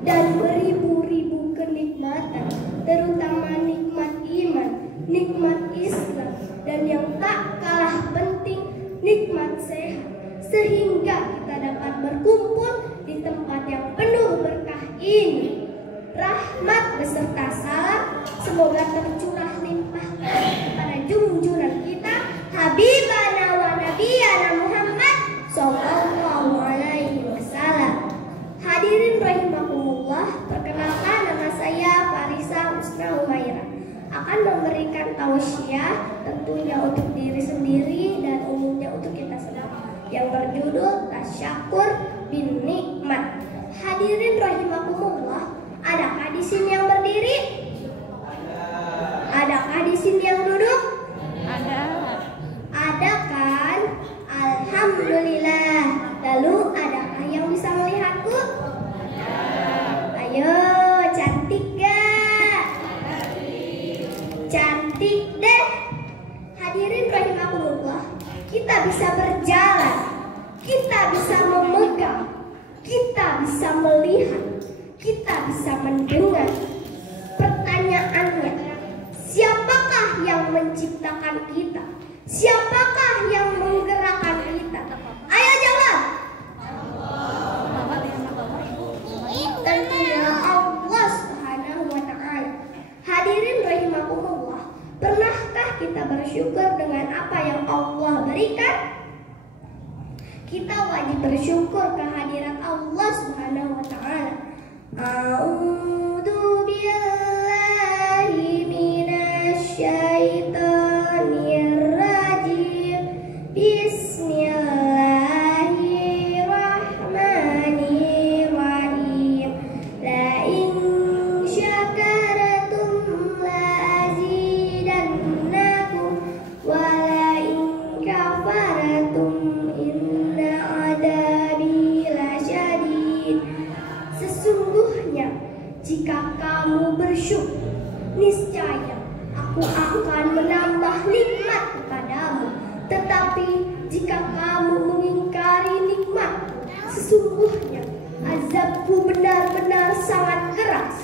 dan beribu-ribu kenikmatan, terutama nikmat iman, nikmat Islam, dan yang tak kalah penting, nikmat sehat, sehingga kita dapat berkumpul di tempat yang penuh berkah ini. Rahmat beserta salam semoga tercurah limpah kepada junjungan kita Habibana wa Nabiyana Muhammad sallallahu alaihi wasallam. Hadirin rahimakumullah, perkenalkan nama saya Farisa Husna Humaira. Akan memberikan tausiah tentunya untuk diri sendiri dan umumnya untuk kita semua yang berjudul Tasyakur bin Nikmat. Hadirin rahimakumullah, adakah di sini yang berdiri? Adakah di sini yang duduk? Ada. Ada kan? Alhamdulillah. Lalu adakah yang bisa melihatku? Ayo, cantik gak? Cantik deh. Hadirin rahimakumullah, kita bisa berjalan, kita bisa memegang, kita bisa melihat, kita bisa mendengar. Pertanyaannya, siapakah yang menciptakan kita? Siapakah yang menggerakkan kita? Ayo jawab. Tentunya Allah Subhanahu wa Ta'ala. Hadirin rahimakumullah, pernahkah kita bersyukur dengan apa yang Allah berikan? Kita wajib bersyukur kehadirat Allah Subhanahu wa Ta'ala. A'udzu billahi minasyaitonir rajim. Bismillahirrahmanirrahim. La in syakaratum la azidannakum wa la in kafaratum inna adabi lasyadid. Sesungguhnya jika kamu bersyukur, niscaya aku akan menambah nikmat kepadamu. Tetapi jika kamu mengingkari nikmat, sesungguhnya azabku benar-benar sangat keras.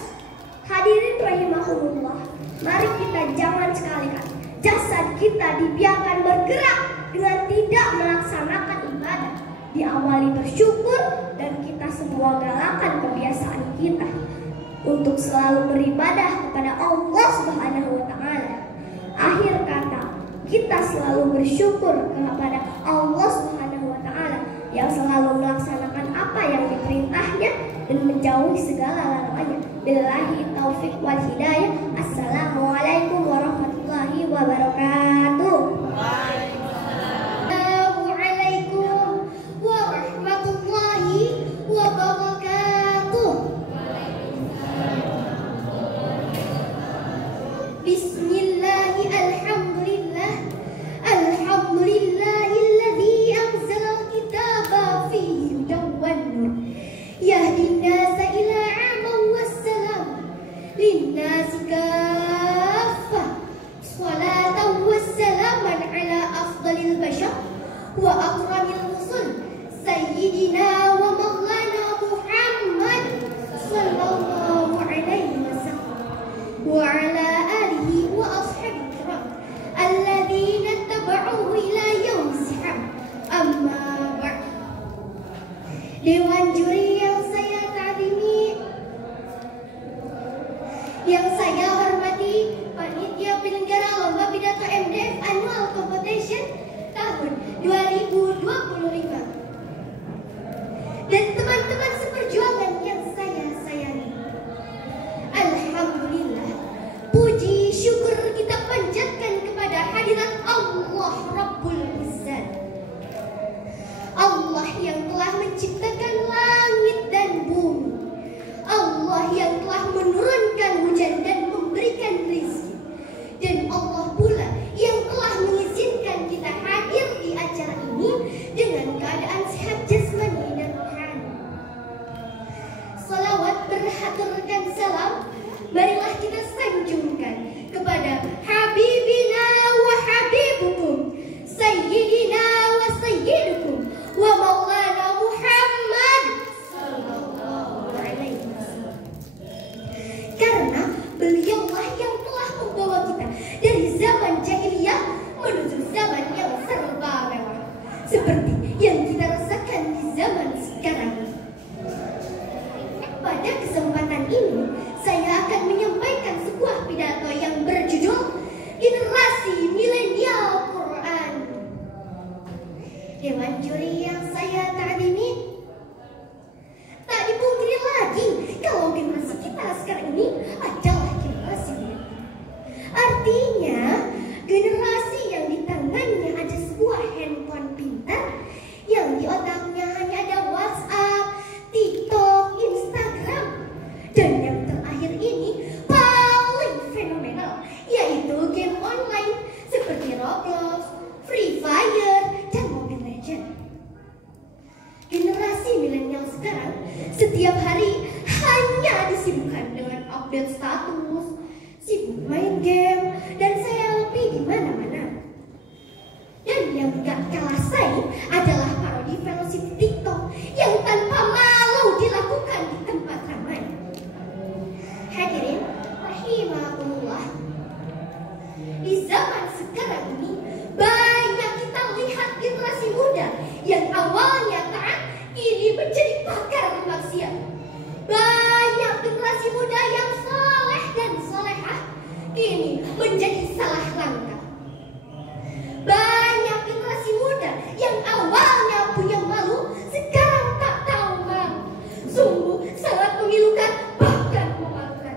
Hadirin rahimakumullah, mari kita jangan sekali-kali jasad kita dibiarkan bergerak dengan tidak melaksanakan ibadah. Diawali bersyukur dan kita semua galakan kebiasaan kita untuk selalu beribadah kepada Allah Subhanahu wa Ta'ala. Akhir kata, kita selalu bersyukur kepada Allah Subhanahu wa Ta'ala yang selalu melaksanakan apa yang diperintahnya dan menjauhi segala larangannya. Billahi taufik wal hidayah. Assalamualaikum warahmatullahi wabarakatuh. Assalamualaikum warahmatullahi wabarakatuh. Bismillahi alhamdulillah. Alhamdulillahilladzi anzalal kitaba fihi hudan wan nur. Yahdin nasa ila aman wassalam. Linnasi kaffah. Salatan wassalaman ala afdalil bashar wa akramil rusul sayyidina wa maulana Muhammad sallallahu alaihi wasallam wa ala alihi wa ashabihi kiram alladzina tabauhu ila yaumil hisab. Amma ba'd. Dewan juri yang saya ta'zimi, yang saya hormati, panitia penyelenggara lomba pidato MDF Annual Competition tahun 2025, dan teman-teman seperjuangan yang saya sayangi. Alhamdulillah, puji syukur kita panjatkan kepada hadirat Allah Rabbul Izzat, Allah yang telah menciptakan langit dan bumi, Allah yang telah menurunkan hujan dan memberikan rezeki, dan Allah pula yang telah mengizinkan kita hadir di acara ini dengan keadaan sehat jasmani dan rohani. sekarang setiap hari hanya disibukkan dengan update status, sibuk main game, dan selfie di mana-mana. Dan yang gak kalah saing adalah parodi velocity TikTok yang tanpa malu dilakukan di tempat ramai. Hadirin rahimakumullah, di zaman sekarang ini banyak kita lihat generasi muda yang awalnya taat kini menjadi pakar maksiat. Banyak generasi muda yang saleh dan salehah kini menjadi salah langkah. Banyak generasi muda yang awalnya punya malu sekarang tak tahu malu. Sungguh sangat memilukan, bahkan memalukan.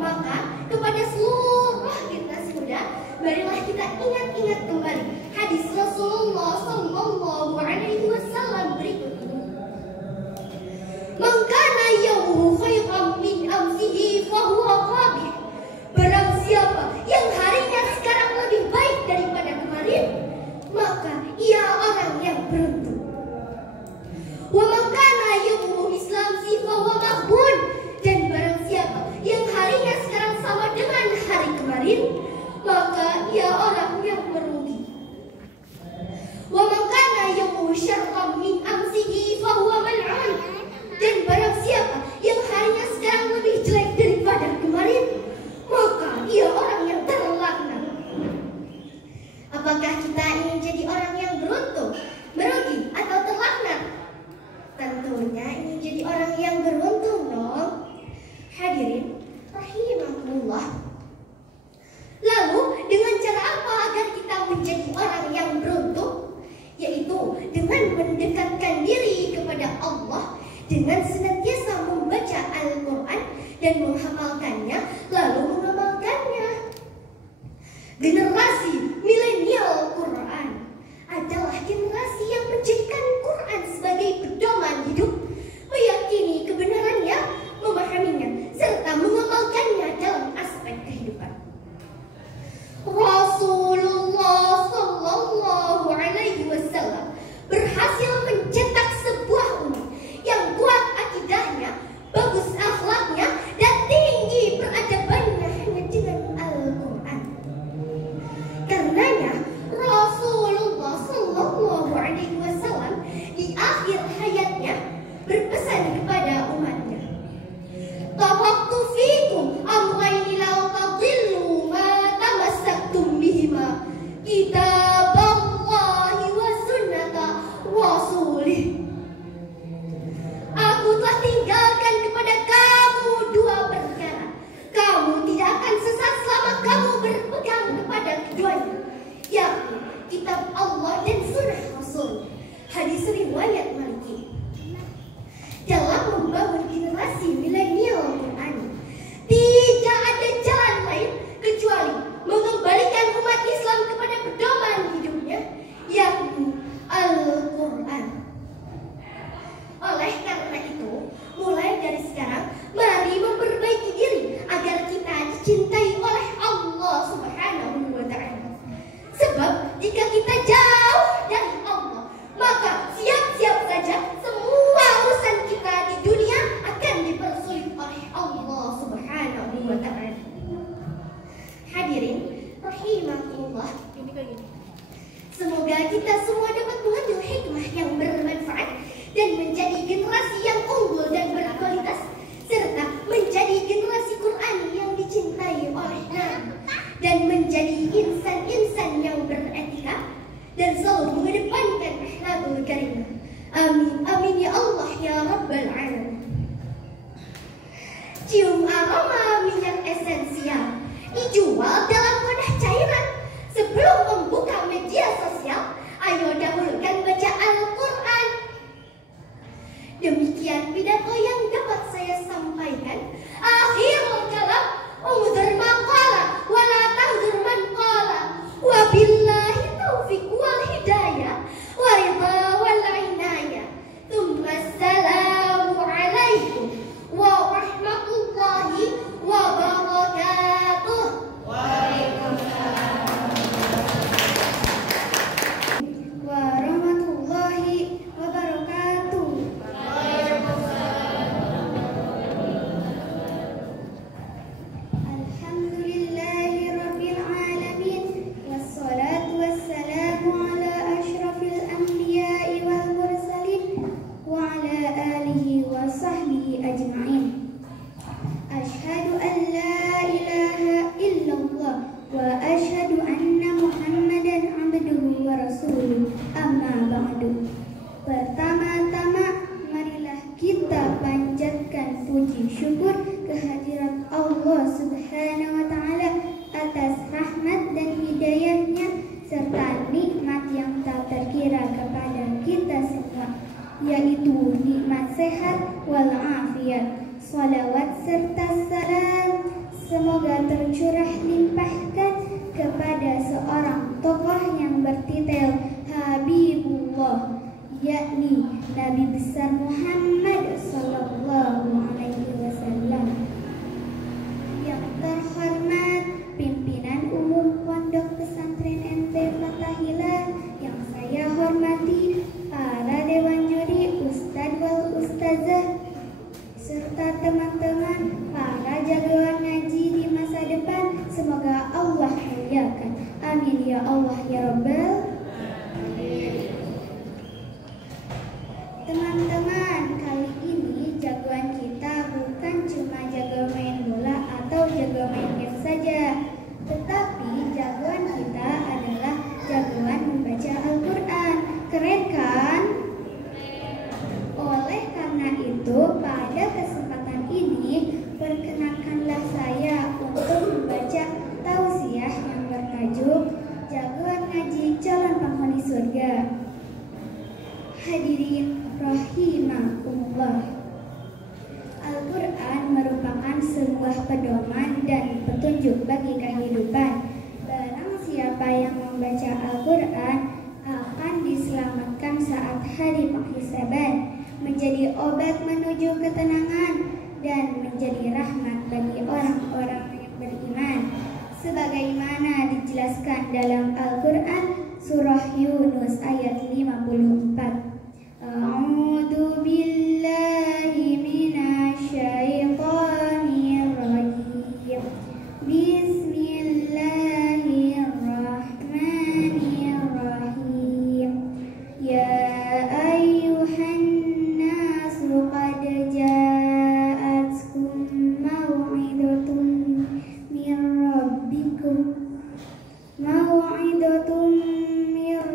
Maka kepada seluruh generasi muda, marilah kita ingat-ingat kembali hadis Rasulullah Sallallahu Alaihi Wasallam berikut ini. Man kana yawmuhu khairan min amsihi fahuwa qabih. Barang siapa yang harinya sekarang lebih baik daripada kemarin, maka ia orang yang beruntung. Wa man kana yawmuhu mislamsi fahuwa maghbun. Dan barang siapa yang harinya sekarang sama dengan hari kemarin, maka ia orang yang merugi. Wa man kana yawmuhu syarran min amsihi fahuwa mal'un. Dan barang siapa yang harinya sekarang lebih jelek daripada kemarin, maka ia orang yang terlaknat. Apakah kita ingin jadi orang yang beruntung, merugi, atau terlaknat? Tentunya ingin jadi orang yang beruntung dong. Hadirin rahimakumullah. Lalu dengan cara apa agar kita menjadi orang yang beruntung? Yaitu dengan mendekatkan diri kepada Allah dengan senantiasa membaca Al-Quran dan menghafalkannya, lalu mengamalkannya. Generasi milenial Quran adalah generasi yang menjadikan Quran sebagai pedoman hidup, meyakini kebenarannya, memahaminya, serta mengamalkannya dalam aspek kehidupan. Rasulullah Sallallahu Alaihi Wasallam berhasil mencetak sebuah umat yang kuat akidahnya, bagus akhlaknya, dan tinggi peradabannya hanya dengan Al-Quran. Karenanya Rasulullah Sallallahu Alaihi Wasallam di akhir hayatnya berpesan kepada umatnya, "Taraktu fikum amrayni la tadillu ma tamassaktum bihima, kitaballahi wa sunnata rasulih." Aku telah tinggalkan kepada kamu dua perkara. Kamu tidak akan sesat selama kamu berpegang kepada keduanya, yakni kitab Allah dan sunnah Rasul. Hadis riwayat Maliki. Dalam membangun generasi milenial Quran, tidak ada jalan lain kecuali mengembalikan umat Islam kepada pedoman hidupnya, yakni Al-Quran. Oleh karena itu, mulai dari sekarang, mari memperbaiki diri agar kita dicintai oleh Allah Subhanahu wa Ta'ala. Sebab jika kita jauh dari Allah, maka siap-siap saja semua urusan kita di dunia akan dipersulit oleh Allah Subhanahu wa Ta'ala. Hadirin rahimakumullah, semoga kita semua dapat mengambil hikmah yang bermanfaat dan menjadi generasi yang unggul dan berkualitas, serta menjadi generasi Quran yang dicintai oleh Nabi, dan menjadi insan-insan yang beretika dan selalu mengedepankan akhlakul karimah. Amin, amin ya Allah ya Rabbal Alamin. Cium aroma minyak esensial dijual dalam wadah cairan. Sebelum membuka media sosial, ayo dahulukan baca Al-Quran. Demikian pidato yang dapat saya sampaikan. Akhirul kalam, umdur maqala wala tahdur man qala. Wabillahi taufiq wal hidayah wa ridha wal inayah. Tsumma assalamu wabarakatuh. Pertama-tama marilah kita panjatkan puji syukur kehadirat Allah Subhanahu wa taala atas rahmat dan hidayahnya serta nikmat yang tak terkira kepada kita semua, yaitu nikmat sehat walafiat. Salawat serta salam semoga tercurah limpahkan kepada seorang tokoh yang bertitel Habibullah, yakni Nabi besar Muhammad sallallahu alaihi wasallam. Yang terhormat pimpinan umum Pondok Pesantren NT Fatahillah, yang saya hormati para dewan juri, ustadz wal ustazah, serta teman-teman para jagoan ngaji di masa depan, semoga Allah muliakan. Amin ya Allah ya Rabbal. Teman-teman, kali ini jagoan kita bukan cuma jago main bola atau jago main game saja, tetapi jagoan kita adalah jagoan membaca Al-Quran. Keren kan? Oleh karena itu, pada kesempatan ini perkenankanlah saya untuk membaca tausiah yang bertajuk Jagoan Ngaji Calon Penghuni Surga. Hadirin rahimakumullah, Al-Quran merupakan sebuah pedoman dan petunjuk bagi kehidupan. Barang siapa yang membaca Al-Quran akan diselamatkan saat hari penghisaban, menjadi obat menuju ketenangan, dan menjadi rahmat bagi orang-orang yang beriman. Sebagaimana dijelaskan dalam Al-Quran surah Yunus ayat 54. A'udzu billahi minasyaitonir rajim. Bismillahirrahmanirrahim. Ya ayyuhan nasu qad ja'atkum mau'idatun mir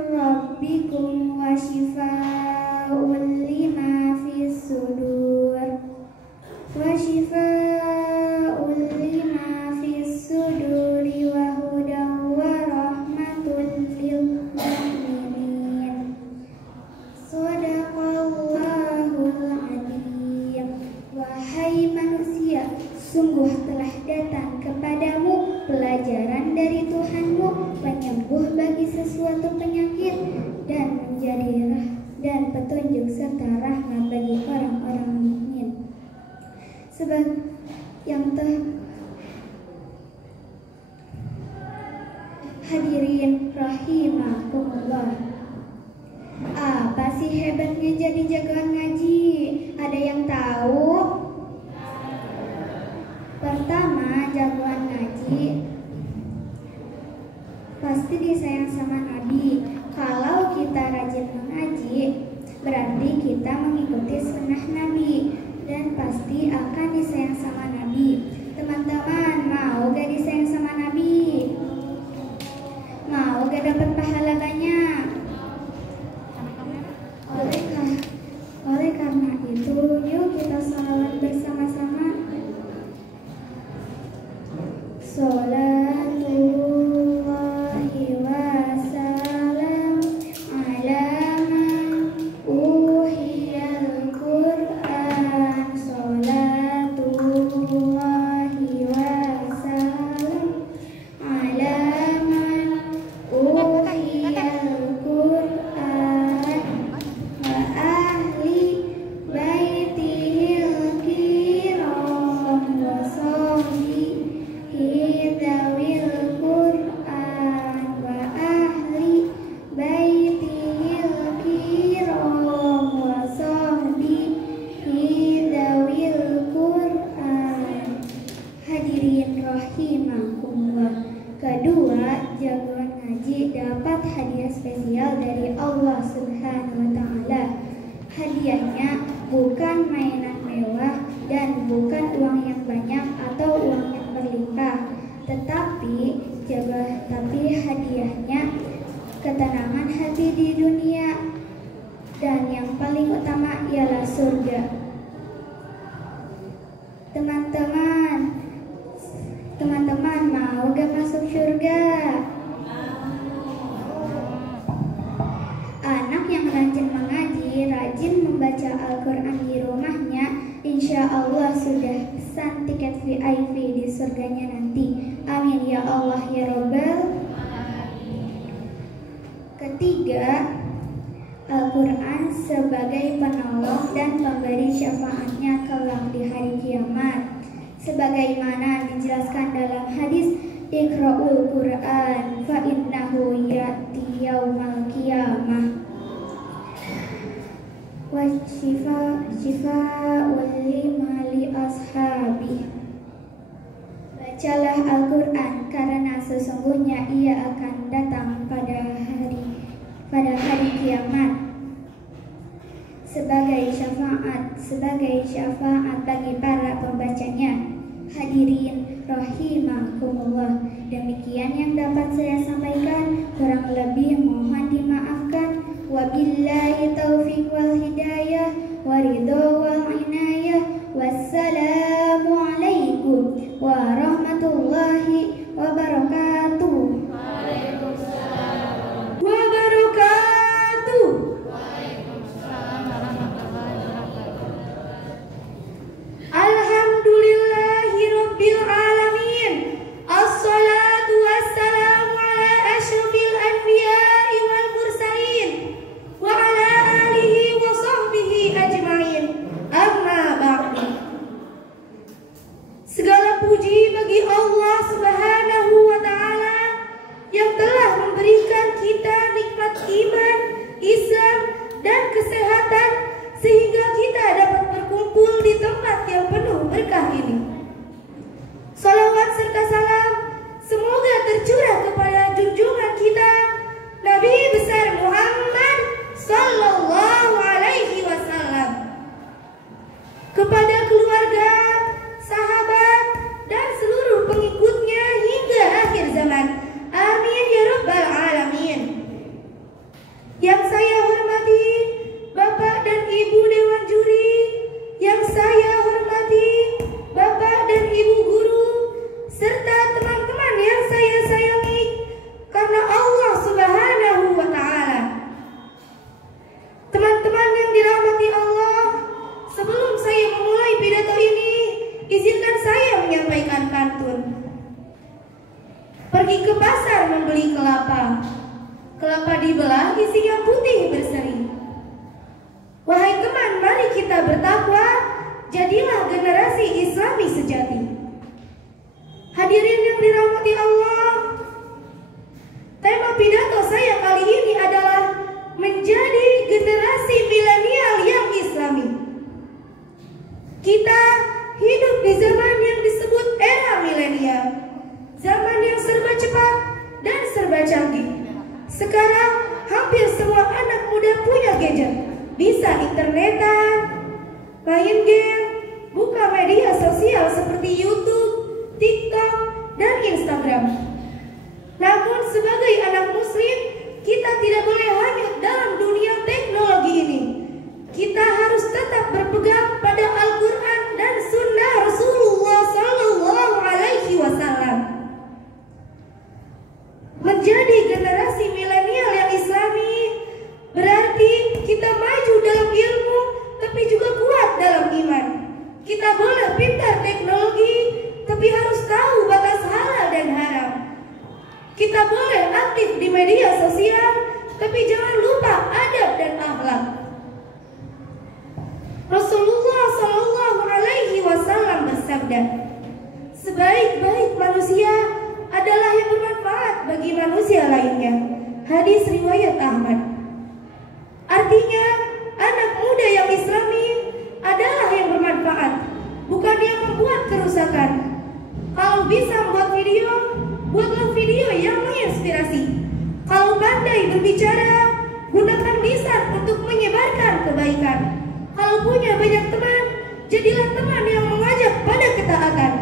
rabbikum wa shifaa'un lima fis sudur wa hudan wa rahmatul lil mu'minin. Shadaqallahul adzim. Wahai manusia, sungguh telah datang kepadamu pelajaran dari Tuhanmu, penyembuh bagi sesuatu penyakit, dan petunjuk serta rahmat bagi orang-orang mukmin. Hadirin rahimakumullah, apa sih hebatnya jadi jagoan ngaji? Ada yang tahu? Pertama, jagoan ngaji pasti disayang sama Nabi. Kalau kita rajin mengaji, berarti kita mengikuti sunnah Nabi dan pasti akan disayang sama Nabi. Teman-teman, mau gak disayang sama Nabi? Mau gak dapat pahala banyak? Oleh karena itu, yuk kita sholawat bersama-sama. Salatullahi wassalam ala man uhiyal Qur'an. Salatullahi wassalam ala man uhiyal Qur'an wa ahli baitihil kiram wa sahbihi dawil Qur'an wa ahli baitihil kiram wa sahbihi dawil Qur'an. Hadirin rahimakumullah, kedua, jagoan ngaji dapat hadiah spesial dari Allah Subhanahu wa taala. Hadiahnya bukan mainan mewah dan bukan uang yang banyak atau uang yang berlimpah, tetapi hadiahnya ketenangan hati di dunia surga. Teman-teman mau gak masuk surga? Anak yang rajin mengaji, rajin membaca Al-Quran di rumahnya, insya Allah sudah pesan tiket VIP di surganya nanti. Amin ya Allah ya Rabbal. Ketiga, Al-Quran sebagai penolong dan pemberi syafaatnya kelak di hari kiamat. Sebagaimana dijelaskan dalam hadis, Iqra'ul Quran fa innahu ya'ti yaumal qiyamah wa shifa'ul lima li ashabi. Bacalah Al-Quran karena sesungguhnya ia akan datang pada hari kiamat sebagai syafaat bagi para pembacanya. Hadirin rahimakumullah, demikian yang dapat saya sampaikan, kurang lebih mohon dimaafkan. Wabillahi taufiq wal hidayah waridho wal inayah. Wassalamualaikum warahmatullahi wabarakatuh. Pergi ke pasar membeli kelapa. Kelapa dibelah, isinya putih berseri. Wahai teman, mari kita bertakwa, jadilah generasi Islami sejati. Hadirin yang dirahmati Allah, tema pidato saya kali ini adalah menjadi generasi milenial yang Islami. Kita hidup di zaman yang disebut era milenial, zaman yang serba cepat dan serba canggih. Sekarang hampir semua anak muda punya gadget, bisa internetan, main game, buka media sosial seperti YouTube, TikTok, dan Instagram. Namun sebagai anak muslim, kita tidak boleh hanyut dalam dunia teknologi ini. Kita harus tetap berpegang pada Al-Quran dan Sunnah Rasulullah SAW. Menjadi generasi milenial yang Islami berarti kita maju dalam ilmu, tapi juga kuat dalam iman. Kita boleh pintar teknologi, tapi harus tahu batas halal dan haram. Kita boleh aktif di media sosial, tapi jangan lupa adab dan akhlak. Rasulullah SAW bersabda, sebaik-baik manusia adalah yang bermanfaat bagi manusia lainnya. Hadis riwayat Ahmad. Artinya, anak muda yang Islami adalah yang bermanfaat, bukan yang membuat kerusakan. Kalau bisa membuat video, buatlah video yang menginspirasi. Kalau pandai berbicara, gunakan lisan untuk menyebarkan kebaikan. Kalau punya banyak teman, jadilah teman yang mengajak pada ketaatan.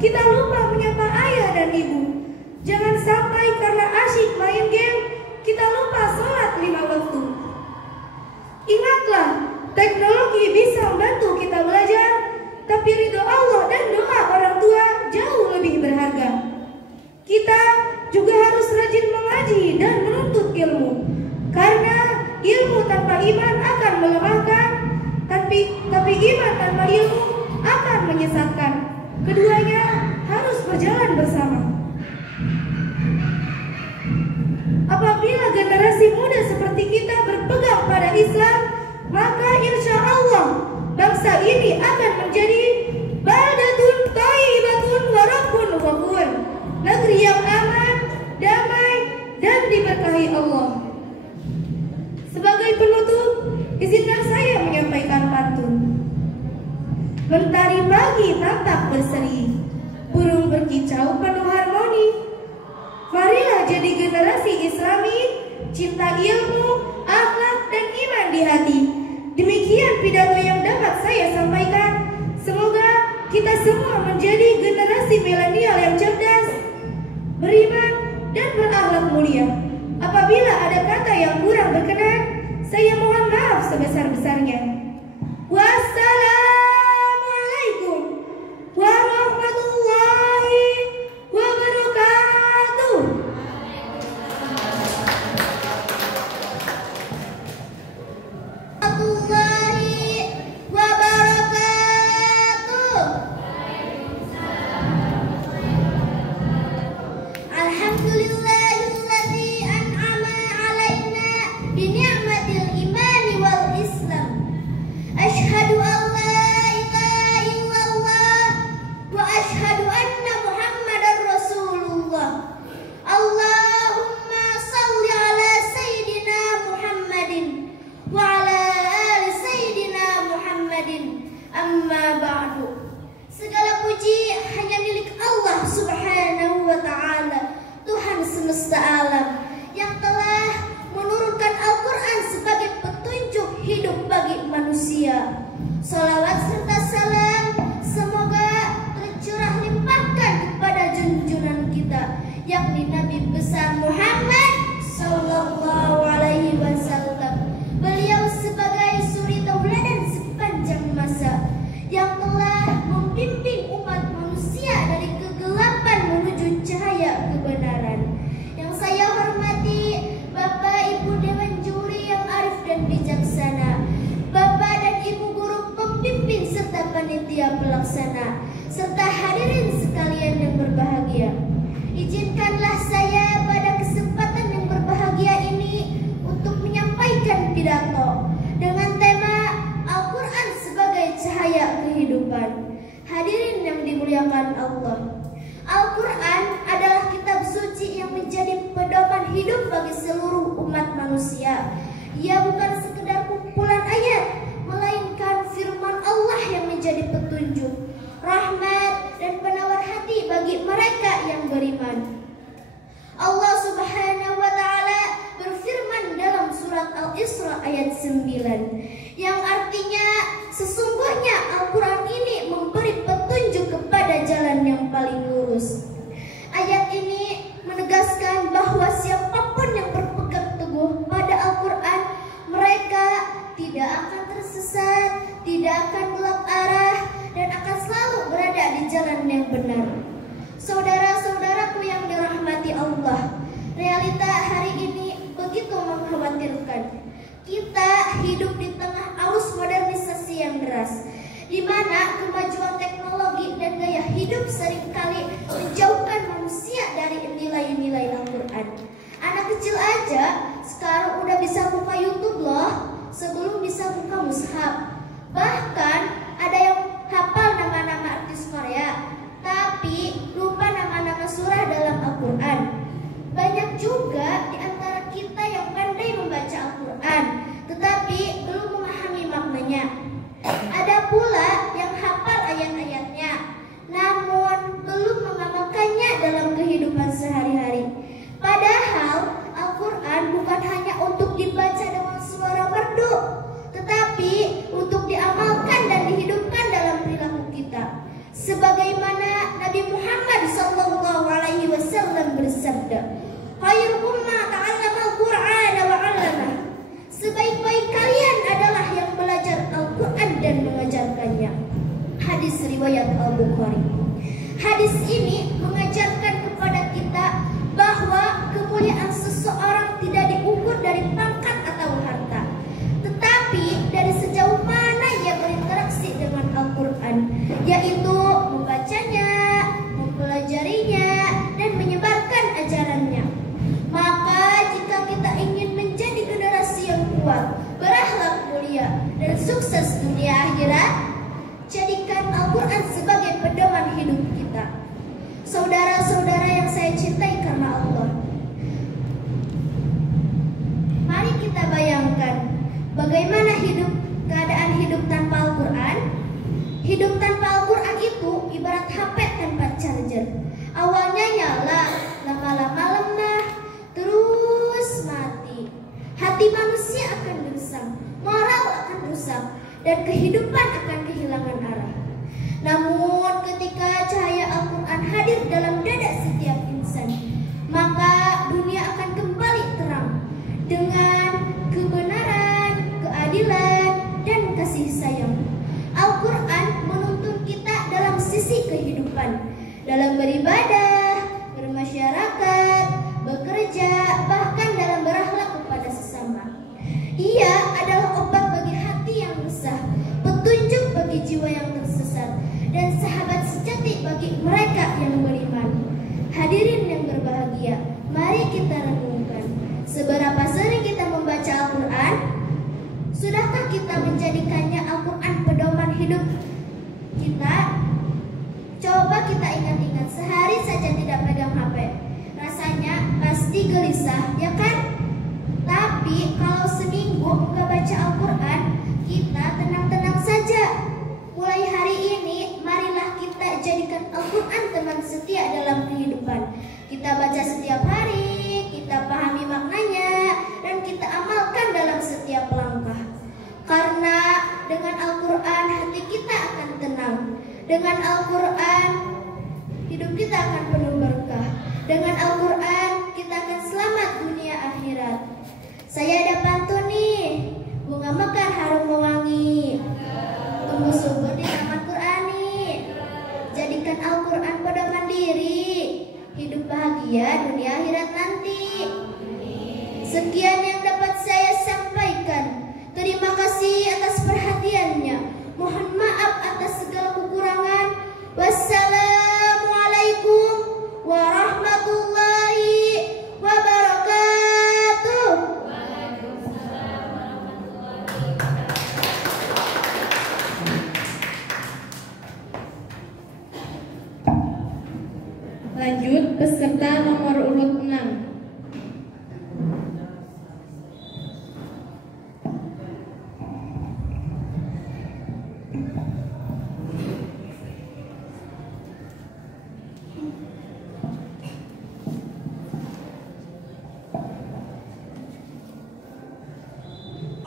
kita lupa menyapa ayah dan ibu. Jangan sampai karena asyik main game, kita lupa sholat 5 waktu. Ingatlah, teknologi bisa membantu kita belajar, tapi ridho Allah dan doa orang tua jauh lebih berharga. Kita juga harus rajin mengaji dan menuntut ilmu, karena ilmu tanpa iman akan melemahkan, tapi iman tanpa ilmu akan menyesatkan. Keduanya harus berjalan bersama. Apabila generasi muda seperti kita berpegang pada Islam, maka insya Allah bangsa ini akan menjadi baldatun thayyibatun wa rabbun ghafur, negeri yang aman, damai, dan diberkahi Allah. Sebagai penutup, izinkan saya menyampaikan pantun. Mentari pagi tampak berseri, burung berkicau penuh harmoni. Marilah jadi generasi Islami, cinta ilmu, akhlak, dan iman di hati. Demikian pidato yang dapat saya sampaikan. Semoga kita semua menjadi generasi milenial yang cerdas, beriman, dan berakhlak mulia. Apabila ada kata yang kurang berkenan, saya mohon maaf sebesar-besarnya. Wassalamualaikum warahmatullahi wabarakatuh. Alhamdulillahilladzi an'ama 'alaina bi ni'matil imani wal islam. Asyhadu an la ilaha illallah wa asyhadu anna Muhammadar Rasulullah. Allahumma shalli ala sayyidina Muhammadin wa ala ali sayyidina Muhammadin. Amma ba'du. Segala puji hanya milik Allah Subhanahu wa ta'ala, Tuhan semesta alam, yang telah menurunkan Al-Quran sebagai petunjuk hidup bagi manusia. Salawat serta salam semoga tercurah limpahkan kepada junjungan kita, yakni Nabi besar Muhammad Sallallahu Alaihi Wasallam. Beliau sebagai suri tauladan sepanjang masa, yang telah membimbing umat manusia dari kegelapan menuju cahaya kebenaran. Yang saya hormati Bapak Ibu Dewan Juri yang arif dan bijaksana, Bapak dan Ibu guru pembimbing serta panitia pelaksana, serta hadirin sekalian yang berbahagia. Izinkanlah saya pada kesempatan yang berbahagia ini untuk menyampaikan pidato dengan tema Al-Quran sebagai cahaya kehidupan. Hadirin yang dimuliakan Allah, Al-Quran adalah kitab suci yang menjadi pedoman hidup bagi seluruh umat manusia. Ia bukan sekedar kumpulan ayat, melainkan firman Allah yang menjadi petunjuk, rahmat, dan penawar hati bagi mereka yang beriman. Allah Subhanahu wa ta'ala berfirman dalam surat Al-Isra ayat 9, yang artinya sesungguhnya Al-Quran ini memberi petunjuk kepada jalan yang paling lurus. Ayat ini menegaskan bahwa siapapun yang berpegang teguh pada Al-Quran, mereka tidak akan tersesat, tidak akan gelap arah, dan akan selalu berada di jalan yang benar. Saudara-saudaraku yang dirahmati Allah, realita hari ini begitu mengkhawatirkan. Kita hidup di tengah arus modernisasi yang deras, di mana kemajuan teknologi dan gaya hidup seringkali menjauhkan manusia dari nilai-nilai Al-Quran. Anak kecil aja sekarang udah bisa buka YouTube loh, sebelum bisa buka mushaf. Bahkan ada yang hafal nama-nama artis Korea, tapi lupa nama-nama surah dalam Al-Quran. Banyak juga di antara kita yang pandai membaca Al-Quran, tetapi belum memahami maknanya. Ada pula yang hafal ayat-ayatnya, namun belum mengamalkannya dalam kehidupan sehari-hari. Padahal Al-Quran bukan hanya untuk dibaca dengan suara merdu, tetapi untuk ini mengajarkan kepada kita bahwa kemuliaan seseorang tidak diukur dari pangkat atau harta, tetapi dari sejauh mana ia berinteraksi dengan Al-Quran, yaitu membacanya, mempelajarinya, dan menyebarkan ajarannya. Maka jika kita ingin menjadi generasi yang kuat, berakhlak mulia, dan sukses dunia akhirat, jadikan Al-Quran sebagai pedoman hidup kita. Saudara-saudara yang saya cintai karena Allah, mari kita bayangkan bagaimana keadaan hidup tanpa Al-Quran. Hidup tanpa Al-Quran itu ibarat HP tanpa charger. Awalnya nyala, lama-lama lemah, terus mati. Hati manusia akan gersang, moral akan rusak, dan kehidupan akan kehilangan arah. Namun ketika cahaya Al-Quran hadir dalam dada setiap insan, maka dunia akan kembali terang dengan kebenaran, keadilan, dan kasih sayang. Al-Quran menuntun kita dalam sisi kehidupan, dalam beribadah, bermasyarakat, bekerja, bahkan dalam berakhlak kepada sesama. Ia adalah obat bagi hati yang resah, petunjuk bagi jiwa yang tersesat, dan sahabat sejati bagi mereka yang beriman. Hadirin yang berbahagia, mari kita renungkan, seberapa sering kita membaca Al-Quran? Sudahkah kita menjadikannya Al-Quran pedoman hidup kita? Coba kita ingat-ingat, sehari saja tidak pegang HP, rasanya pasti gelisah, ya kan? Tapi kalau seminggu enggak baca Al-Quran, kita tenang-tenang saja. Mulai hari ini, marilah kita jadikan Al-Quran teman setia dalam kehidupan. Kita baca setiap hari, kita pahami maknanya, dan kita amalkan dalam setiap langkah. Karena dengan Al-Quran hati kita akan tenang. Dengan Al-Quran hidup kita akan penuh berkah. Dengan Al-Quran kita akan selamat dunia akhirat. Saya ada pantun nih, bunga mekar harum mewangi, tumbuh subur di taman Qurani. Jadikan Al-Quran pedoman diri, hidup bahagia dunia akhirat nanti. Sekian yang dapat saya sampaikan. Terima kasih atas perhatiannya. Mohon maaf atas segala kekurangan. Wassalamualaikum warahmatullahi wabarakatuh. Lanjut peserta nomor urut 6.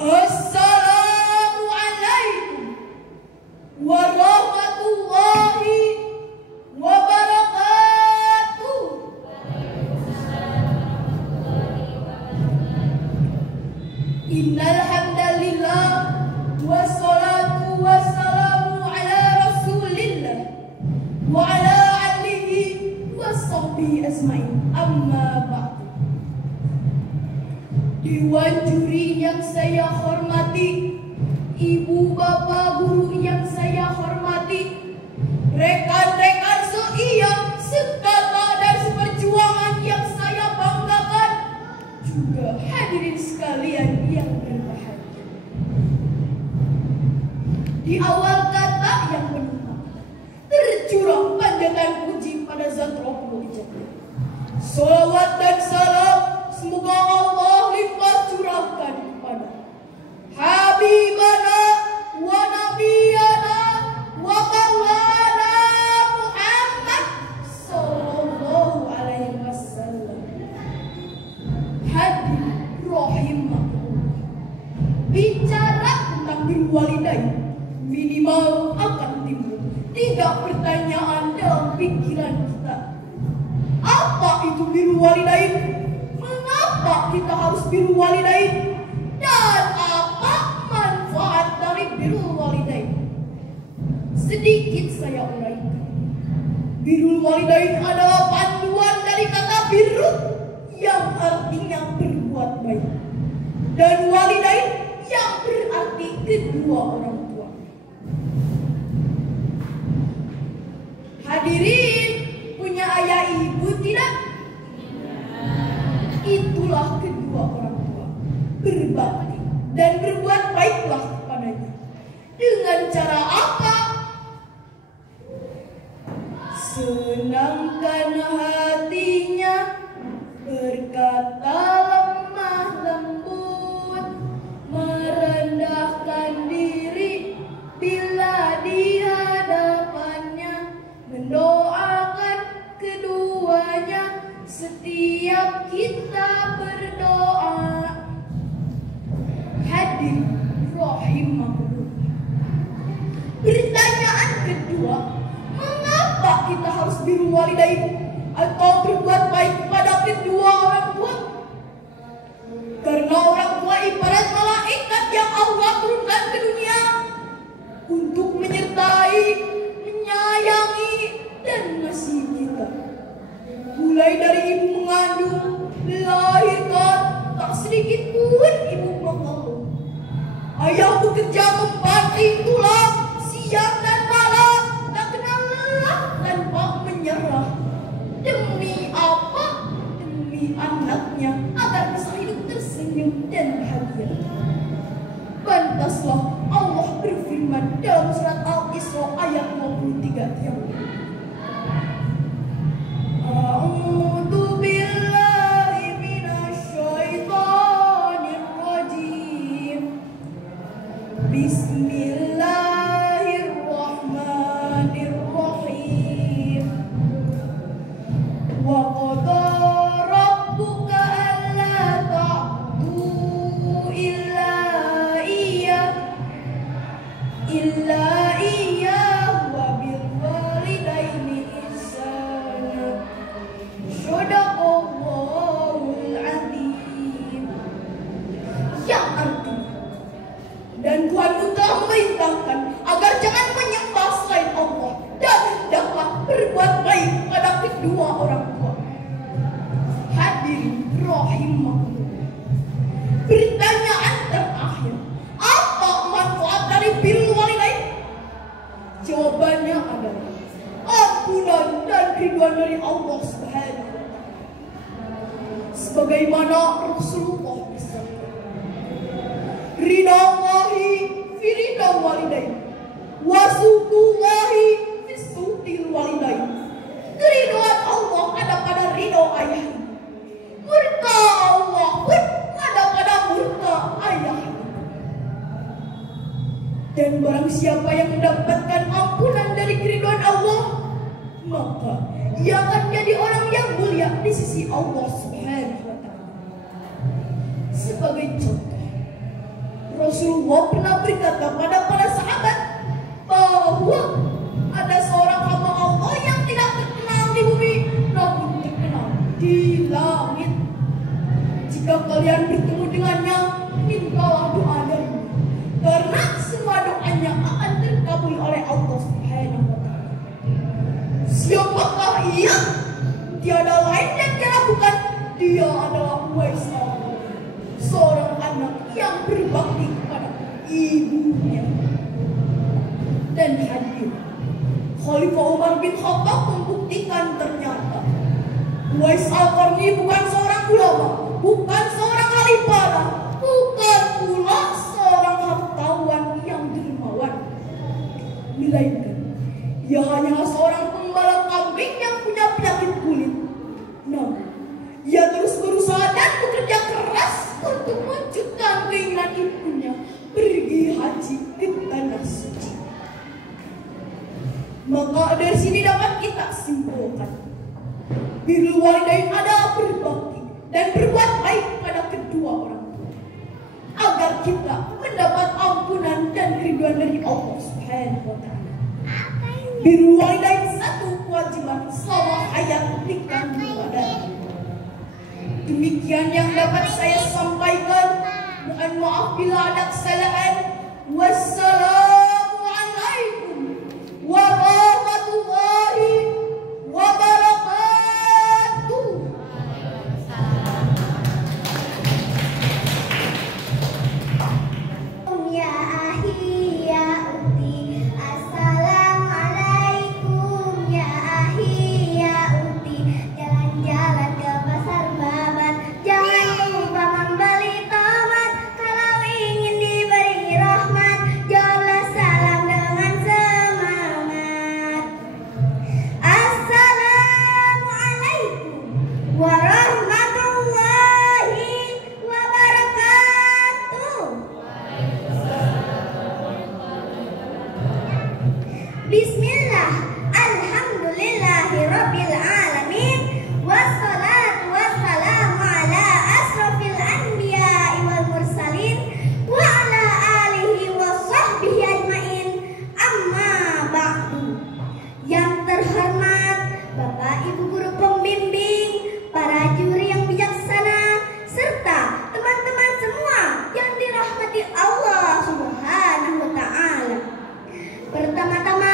Assalamualaikum warahmatullahi wabarakatuh. Innal hamdalillah wassalatu wassalamu ala rasulillah wa ala alihi washabbihi ajmain. Amma ba'du. Dewan juri yang saya hormati, ibu bapak guru yang saya hormati, rekan-rekan seiya, sekata dan seperjuangan yang saya banggakan, juga hadirin sekalian yang berbahagia. Di awal kata yang penuh tercurah panjatan puji pada Zat Rabbul Jalil. Salawat dan salam semoga Allah limpah curahkan kepada Habibana wa Nabiyana wa Maulana Muhammad sallallahu alaihi wasallam. Hadir rahimahullah. Bicara tentang birrul walidain, minimal akan timbul 3 pertanyaan dalam pikiran kita. Apa itu birrul walidain? Mengapa kita harus birrul walidain? Dan apa manfaat dari birrul walidain? Sedikit saya uraikan. Birrul walidain adalah panduan dari kata birru yang artinya berbuat baik, dan walidain yang berarti kedua orang tua. Hadirin, punya ayah ibu tidak? Itulah kedua orang tua. Berbakti dan berbuat baiklah kepadanya. Dengan cara apa? Senangkan hatinya, berkata lemah lembut, merendahkan diri bila di hadapannya, mendoakan keduanya setiap kita berdoa. Hadir rahimahullah. Pertanyaan kedua, mengapa kita harus birrul walidain atau berbuat baik kepada kedua orang tua? Karena orang tua ibarat malaikat yang Allah turunkan ke dunia untuk menyertai, menyayangi, dan mengasihi kita. Mulai dari ibu mengandung, melahirkan, tak sedikit pun ibu mengeluh. Ayah bekerja membanting tulang siang dan malam, tak kenal lelah tanpa menyerah. Demi apa? Demi anaknya, agar bisa hidup tersenyum dan bahagia. Pantaslah Allah berfirman dalam surat Al-Isra ayat 23 yang ini. A'udzu billahi minasyaitonir rajim. Bismillahirrahmanirrahim. Wa qada rabbuka alla ta'budu illa iyyahu wa bil walidaini ihsana. Shadaqallahul azim. Yang artinya, dan Tuhanmu telah memerintahkan agar jangan menyembah selain Allah dan hendaklah berbuat baik pada kedua orang tua. Hadirin rahimahullah. Pertanyaan terakhir, apa manfaat dari birrul walidain? Jawabannya adalah ampunan dan ridwan dari Allah Subhanahu wa Ta'ala. Sebagaimana Rasulullah bersabda, ridallahi fi ridal walidain wa suqullahi fi suqil walidain. Keridhaan Allah ada pada ridho ayah ibu. Murka Allah pun ada pada murka ayah ibu. Dan barang siapa yang mendapatkan ampunan dari keridhaan Allah, maka ia akan menjadi orang yang mulia di sisi Allah Subhanahu wa Ta'ala. Sebagai contoh, Rasulullah pernah berkata pada para sahabat bahwa ada seorang hamba Allah yang tidak terkenal di bumi, namun terkenal di langit. Jika kalian bertemu dengannya, mintalah doa darinya, karena semua doanya akan terkabul oleh Allah Subhanahu wa Ta'ala. Siapakah ia? Tiada lain yang dia lakukan, dia adalah Uwais al-Qarni, seorang anak yang berbakti kepada ibunya. Dan hadir, Khalifah Umar bin Khattab membuktikan ternyata Uwais al-Qarni bukan seorang ulama, bukan seorang ahli bala, bukan pula seorang hartawan yang dermawan, melainkan ia hanyalah seorang pembala kambing yang punya penyakit kulit. Namun ia terus berusaha dan bekerja keras untuk mewujudkan keinginan ibunya pergi haji ke tanah suci. Maka dari sini dapat kita simpulkan, birrul walidain adalah berbakti dan berbuat baik pada kedua orang tua, agar kita mendapat ampunan dan keridhaan dari Allah Subhanahu wa Ta'ala. Birrul walidain satu kewajiban selama hayat di kandung badan. Demikian yang dapat saya sampaikan. Mohon maaf bila ada kesalahan. Wassalamualaikum warahmatullahi warahmatullahi wabarakatuh. Bismillah, alhamdulillahirabbil alamin, wassalatu wassalamu ala asrofil anbiya'i wal mursalin wa ala alihi wa sahbihi ajmain, amma ba'du. Yang terhormat Bapak Ibu guru pembimbing, para juri yang bijaksana, serta teman-teman semua yang dirahmati Allah Subhanahu wa ta'ala. Pertama-tama,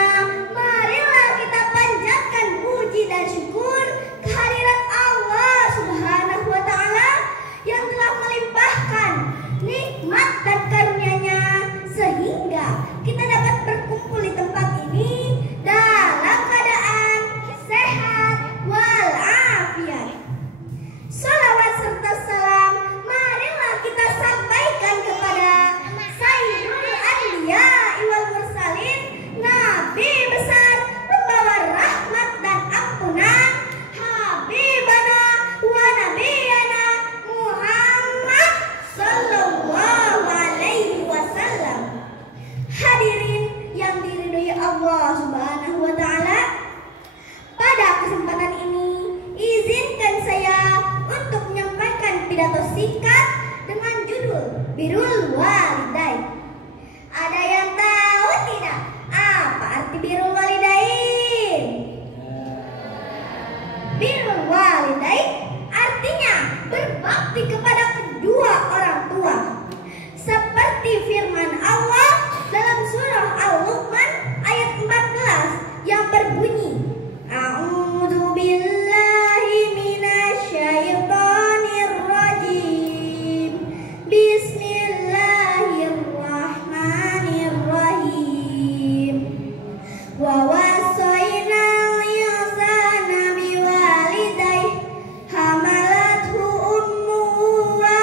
marilah kita panjatkan puji dan syukur kehadirat Allah Subhanahu wa ta'ala yang telah melimpahkan nikmat dan karunia-Nya sehingga kita dapat berkumpul di tempat ini dalam keadaan sehat walafiat. Salawat serta salam marilah kita sampaikan kepada Sayyidul Anbiya'i wal Mursalin, Nabi besar pembawa rahmat dan ampunan, Habibana wa Nabiyana Muhammad sallallahu alaihi wasallam. Hadirin yang diridhoi Allah Subhanahu wa ta'ala, pada kesempatan ini izinkan saya untuk menyampaikan pidato singkat dengan judul Birrul Walidain. Ada yang tahu tidak apa arti birrul walidain? Birrul walidain artinya berbakti kepada kedua orang tua. Seperti firman Allah dalam surah Al-Luqman ayat 14 yang berbunyi, A'udzu billahi minasyaitonir rajim. Bismillahirrahmanirrahim. Wa wasainal insana biwalidayhi hamalathu ummuhu wa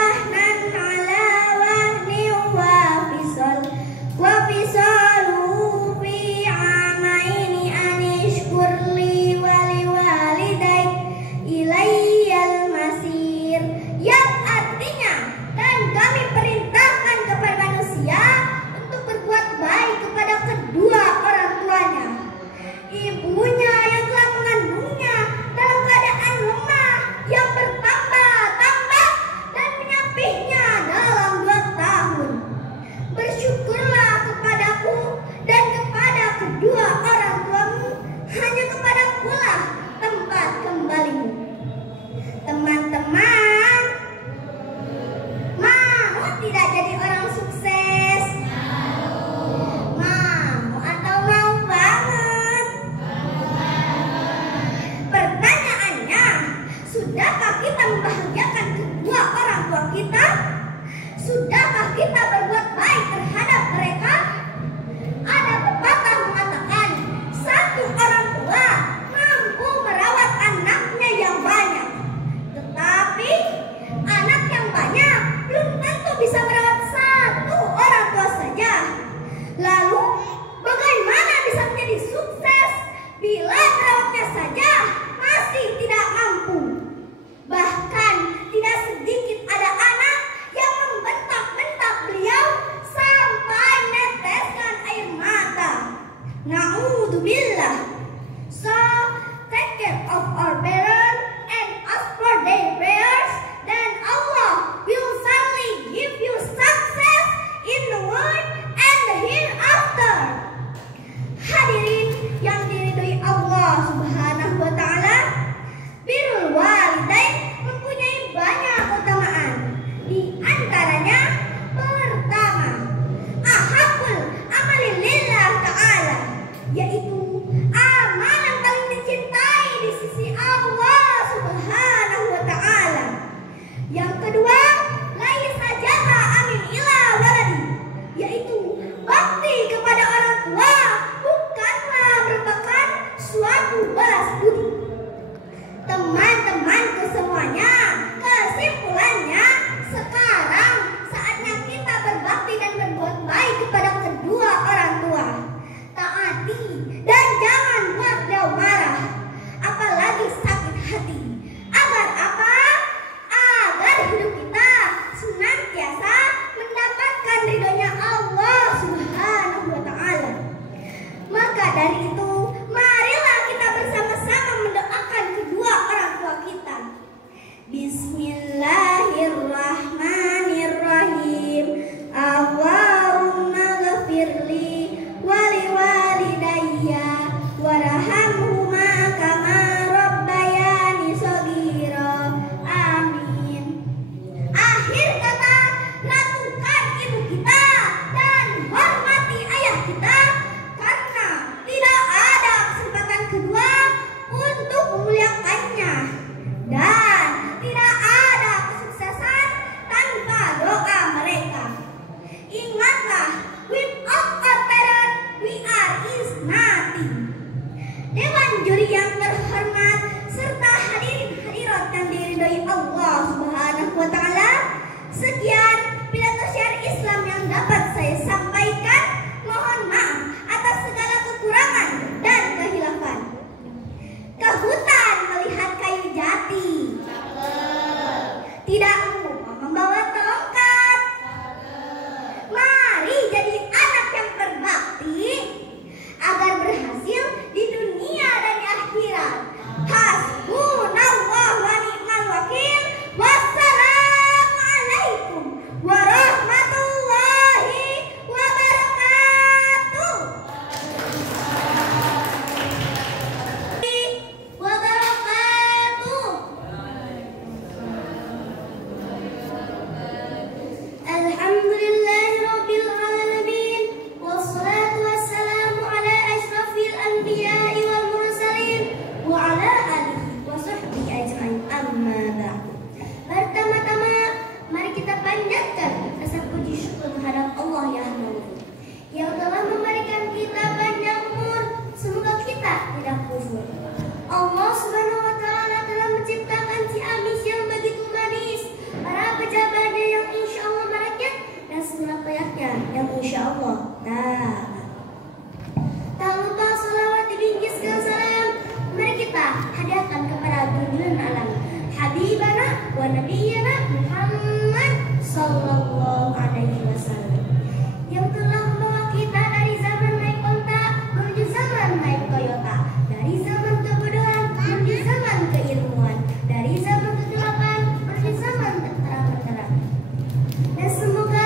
Sekian pidato syiar Islam yang dapat saya sampaikan. Mohon maaf atas segala kekurangan dan kehilafan. Ke hutan melihat kayu jati, tidak lupa membawa tongkat. Mari jadi anak yang berbakti agar berhasil di dunia dan di akhirat. Hasbunallah wa ni'mal wakil. Wassalamualaikum warahmatullahi wabarakatuh. Alhamdulillahirabbil alamin wassalatu wassalamu ala asyrafil anbiya'i wal mursalin wa ala alihi wa sahbihi ajma'in, amma ba'd. Pertama-tama mari kita panjatkan rasa puji syukur kehadap Allah yang telah memberikan kita panjang umur. Semoga kita tidak kufur. Allah Subhanahu wa taala telah menciptakan Ciamis yang begitu manis, para pejabatnya yang insya Allah merakyat, dan segenap rakyatnya yang insya Allah taat. Tak lupa salawat dibingkiskan salam. Mari kita hadiahkan kepada junjungan alam Habibana wa Nabiyana Muhammad sallallahu alaihi wasallam, yang telah membawa kita dari zaman naik onta menuju zaman naik Toyota, dari zaman kebodohan menuju zaman keilmuan, dari zaman kegelapan menuju zaman terang-terang. Dan semoga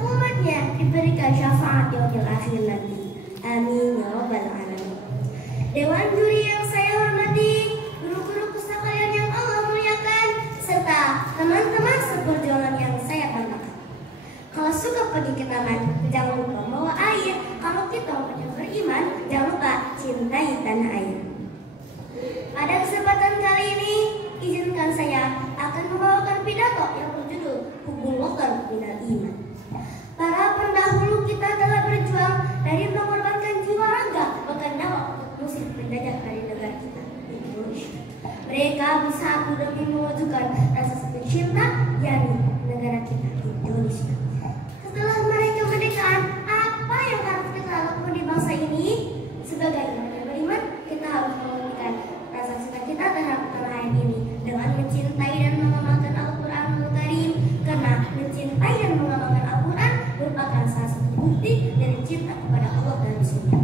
umatnya diberikan syafaat yaumil akhir nanti. Amin ya rabbal alamin. Dewan juri yang saya hormati, guru-guru pusakalian yang Allah muliakan, serta teman-teman seperjuangan yang saya banggakan. Kalau suka pergi ke taman, jangan lupa bawa air. Kalau kita mau beriman, jangan lupa cintai tanah air. Pada kesempatan kali ini, izinkan saya akan membawakan pidato yang berjudul Hubung Watan Minal Iman. Para pendahulu kita telah berjuang dari mengorbankan jiwa raga bahkan nyawa untuk musuh penjajah dari negara kita, Indonesia. Mereka bersatu demi mewujudkan rasa satu cinta, yakni negara kita, Indonesia. Setelah mereka merdeka, apa yang harus kita lakukan di bangsa ini? Sebagai orang yang beriman, kita harus memberikan rasa cinta kita terhadap tanah air ini dengan mencintai dan mengamalkan Al-Quranul Karim, karena mencintai dan mengamalkan Al-Quran merupakan salah satu bukti dari cinta kepada Allah dan Rasulnya.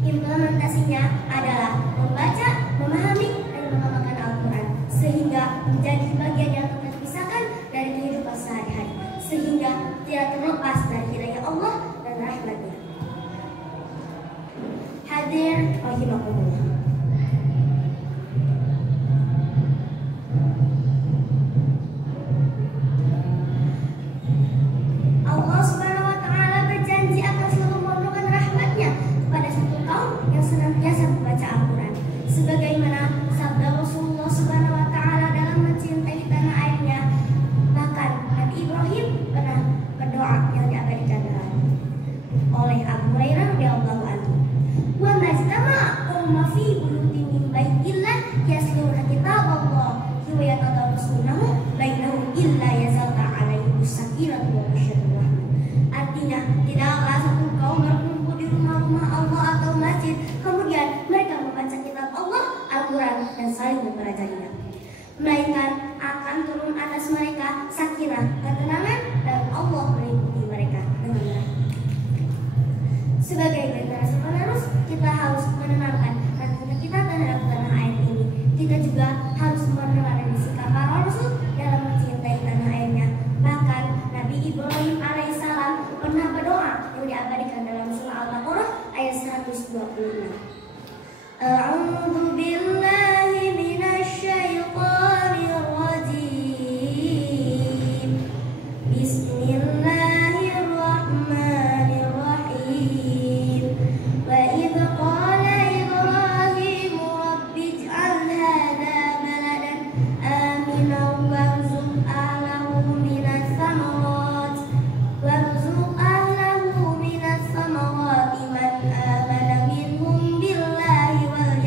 Implementasinya adalah membaca, memahami, dan mengamalkan Al-Quran sehingga menjadi bagian yang tak terpisahkan dari kehidupan sehari-hari, sehingga tidak terlepas dari hidayah Allah dan rahmatnya. Hadir rahimakumullah. Allah Subhanahu wa taala berjanji akan selalu menurunkan rahmatnya kepada satu kaum yang senantiasa membaca Al-Quran, sebagaimana sabda Rasulullah Subhanahu wa taala dalam mencintai tanah airnya. Bahkan Nabi Ibrahim pernah berdoa yang diabadikan oleh Abu Hurairah radhiyallahu anhu. Wa majtama umma fi buyutin min baitillah yasluna kitab Allah wa yatadarasunahu bainahum illa yazalta alaihim sakinatu wa basyarah. Artinya, tidaklah satu kaum berkumpul di rumah-rumah Allah atau masjid, kemudian mereka membaca kitab Allah, Al-Quran, dan saling mempelajarinya, melainkan akan turun atas mereka sakinah, ketenangan, dan Allah meliputi mereka dengan rahmat. Sebagai generasi penerus, kita harus menenangkan rasa kita terhadap tanah air ini. Kita juga harus meneladani sikap para rasul dalam mencintai tanah airnya. Bahkan Nabi Ibrahim alaihissalam pernah berdoa yang diabadikan dalam surah Al-Baqarah ayat 126. A'udzu billahi minasy syaithanir rajim. Bismillahirrahmanirrahim. Wa idz qala Ibrahim rabbi ij'al hadza baladan aminan warzuq ahlahu minas samarat warzuq ahlahu minas samarati man amana minhum billahi wal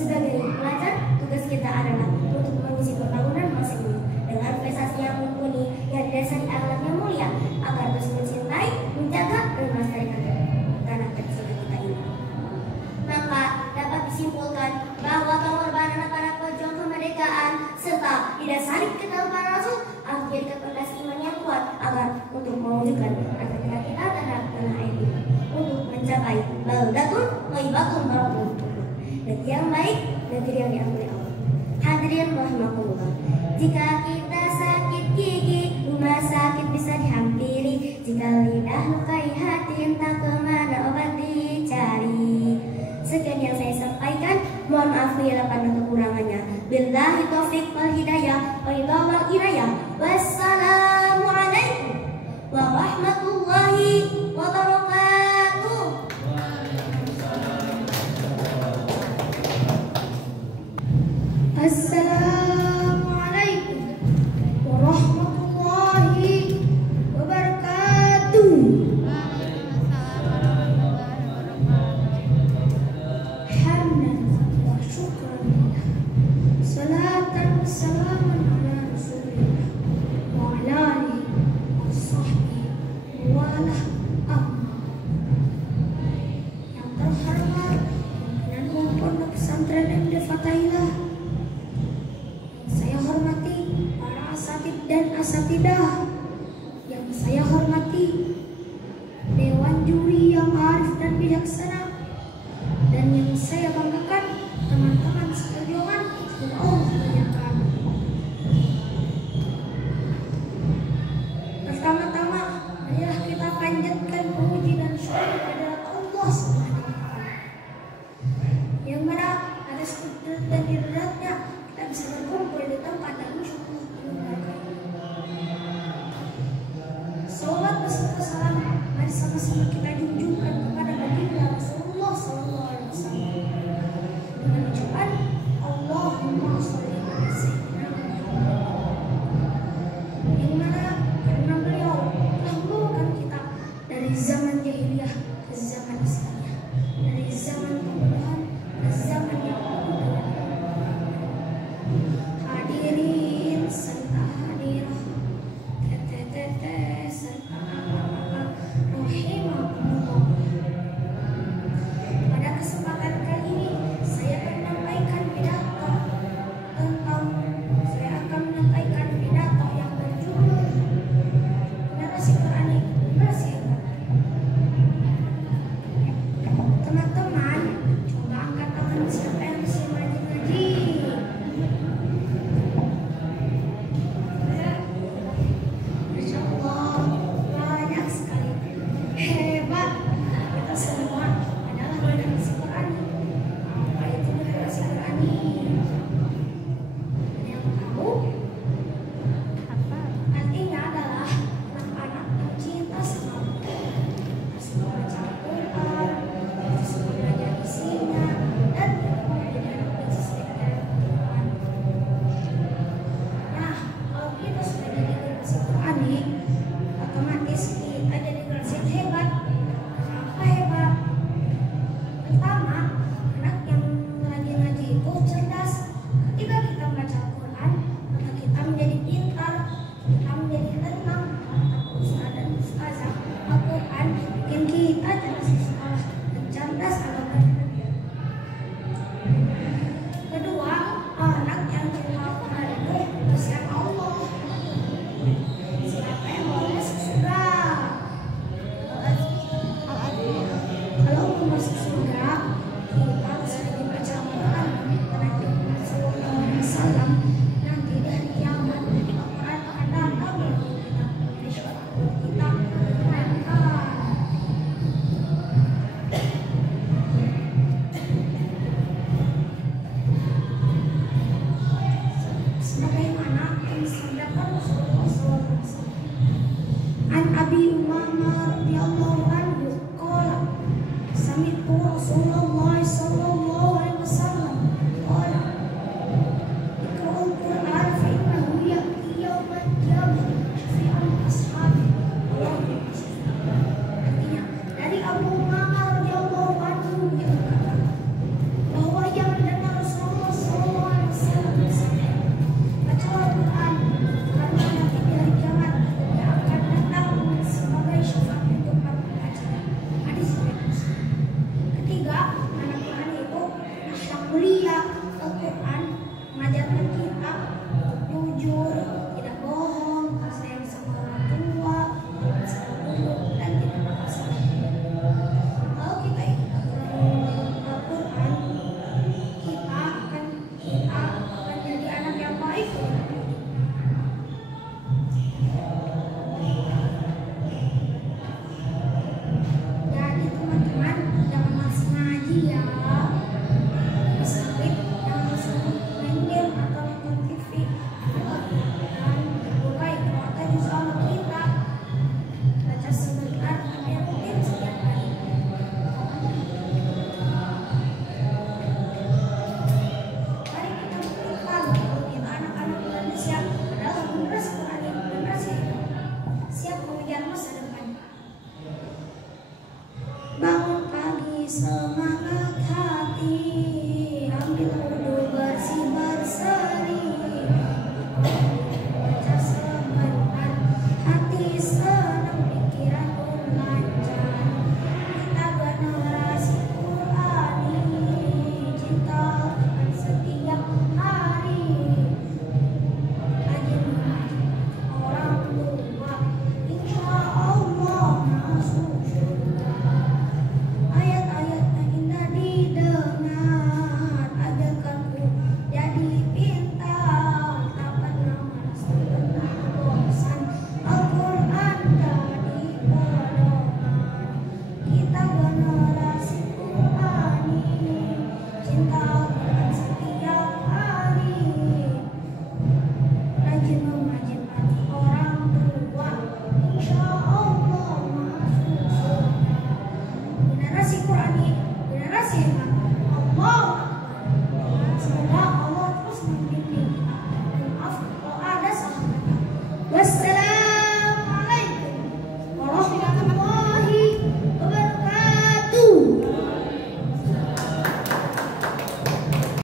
Sebagai pelajar, tugas kita adalah untuk mengisi pembangunan masa ini dengan prestasi yang mumpuni yang didasari akhlak yang mulia agar terus mencintai, menjaga, dan melestarikan tanah tercinta kita ini. Maka dapat disimpulkan bahwa pengorbanan para pejuang kemerdekaan serta didasari keteguhan Rasul menjadikan fondasi iman yang kuat agar untuk mewujudkan cita-cita kita terhadap tanah air ini untuk mencapai baldatun thayyibatun barakatun negeri yang baik, negeri yang diampuni Allah. Hadirin rahimakumullah. Jika kita sakit gigi, rumah sakit bisa dihampiri. Jika lidah lukai hati, entah kemana obat dicari. Sekian yang saya sampaikan. Mohon maaf bila pada kekurangannya. Billahi taufiq wal hidayah, walillah wal inayah. Wassalamualaikum warahmatullahi wabarakatuh. Assalamualaikum warahmatullahi wabarakatuh. Hamdan wa syukran lillah. Salatan wa salaman ala rasulillah wa ala alihi wa sahbihi wa ala amma. Yang terhormat pimpinan umum Pondok Pesantren MD Fatailah, saya hormati para asatid dan asatidah, yang saya hormati dewan juri yang arif dan bijaksana, dan yang saya banggakan teman-teman seperjuangan yang Allah muliakan. Pertama-tama, marilah kita panjatkan puji dan syukur kepada Allah Subhanahu wa Ta'ala, yang mana atas kudrat dan iradnya kita bisa berkumpul di tempat yang insyaallah dimuliakan. Salawat beserta salam mari sama-sama kita junjungkan kepada baginda Rasulullah sallallahu alaihi wasallam dengan ucapan Allahumma shalli ala sayyidina Muhammad, yang mana karena beliau telah membawakan kita dari zaman jahiliyah ke zaman Islamiyah, dari zaman kemudahan ke zaman yang penuh dengan hadirin serta hadirah, teteh-teteh serta anak-anak rahimakumullah. Pada kesempatan kali ini saya akan menyampaikan pidato yang berjudul narasi Qur'ani, narasi hebat. Teman-teman, coba angkat tangan siapa yang bisa maju semangat